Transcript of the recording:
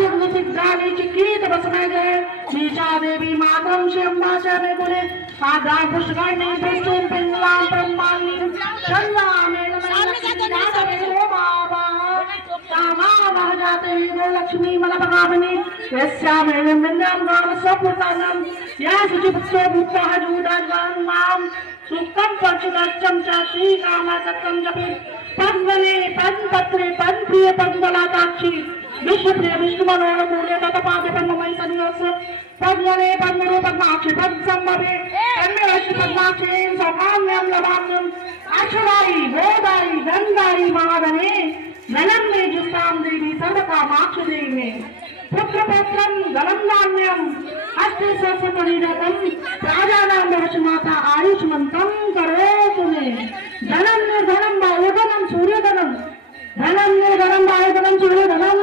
झाली चिकीत बसणे गे नीचा देवी मातम शंभाच्या मेघुले आधा पुष्करणी पुष्टून पिंगलां ब्रह्मांनी चंदा बाबा कामा महाजाते लक्ष्मी मला भगावनी यस्या मेळमिंदम गाव स्वपुतानम या सुचिपुत्र भूतः जुदान नाम सुक्कम पचुदच्चम च श्री कामासक्कम जपे पद्मने पद्मपत्रे पद्मप्रिय पद्मलाताक्षी विश्वप्रिय विष्णुमनोरमूल्य ततपादे पद्ममयी सन्यास पद्मने पद्मरूप पद्माक्षी पद्मसंभवे पद्मराशि पद्माक्षी सौकाम्यं लवाम्यं अक्षराई गोदाई गंगाई महादने धनं मे जुष्टां देवी सर्वकामाक्ष देवी पुत्रपौत्रं धनं धान्यम् अस्ति स्वस्वपरिणतं राजानां वशमाता आयुष्मन्तं करोतु मे धनं निर्धनं वा उदनं सूर्यधनं धनं निर्धनं वा उदनं सूर्यधनं